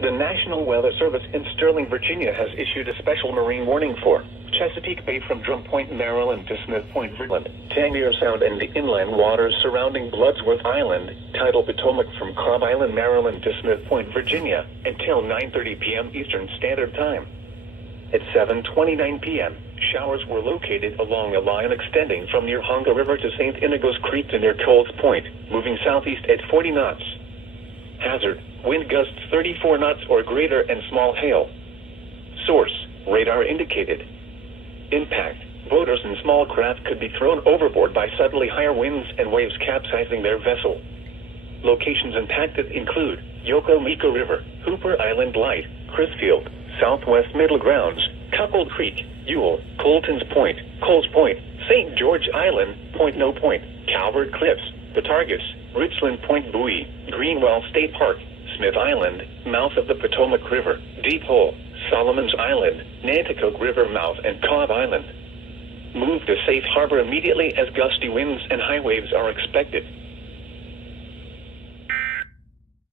The National Weather Service in Sterling, Virginia has issued a special marine warning for Chesapeake Bay from Drum Point, Maryland to Smith Point, Virginia, Tangier Sound and the inland waters surrounding Bloodsworth Island, tidal Potomac from Cobb Island, Maryland to Smith Point, Virginia, until 9:30 p.m. Eastern Standard Time. At 7:29 p.m., showers were located along a line extending from near Honga River to St. Inigo's Creek to near Coles Point, moving southeast at 40 knots. Hazard: wind gusts 34 knots or greater and small hail. Source: radar indicated. Impact: boaters and small craft could be thrown overboard by suddenly higher winds and waves capsizing their vessel. Locations impacted include Yokosuka River, Hooper Island Light, Crisfield, Southwest Middle Grounds, Cuckold Creek, Ewell, Colton's Point, Coles Point, St. George Island, Point No Point, Calvert Cliffs, Patargus, Richland Point Buoy, Greenwell State Park, Smith Island, mouth of the Potomac River, Deep Hole, Solomon's Island, Nanticoke River mouth, and Cobb Island. Move to safe harbor immediately as gusty winds and high waves are expected.